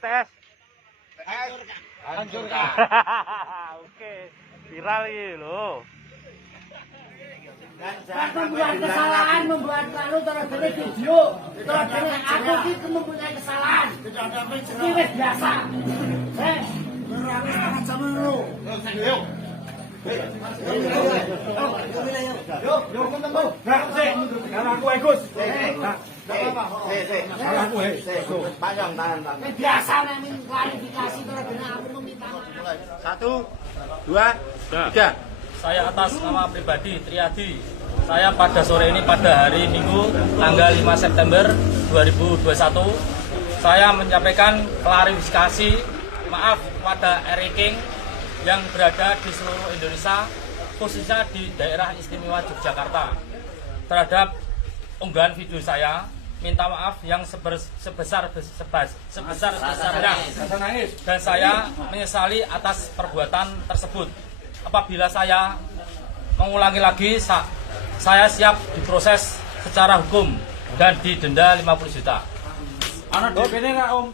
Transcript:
TS. Hancurkan. Oke, viral ini loh. Membuat kesalahan, membuat lalu terus video, terus aku itu mempunyai kesalahan. Ini biasa. Biasa nih klarifikasi terus aku meminta maaf. 1, 2, 3. Saya atas nama pribadi Triadi, saya pada sore ini pada hari Minggu tanggal 5 September 2021 saya menyampaikan klarifikasi maaf kepada RI King yang berada di seluruh Indonesia, khususnya di daerah istimewa Yogyakarta, terhadap unggahan video saya. Minta maaf yang sebesar-besarnya, dan saya menyesali atas perbuatan tersebut. Apabila saya mengulangi lagi, saya siap diproses secara hukum dan didenda 50 juta. Anak DP-nya nggak, Om?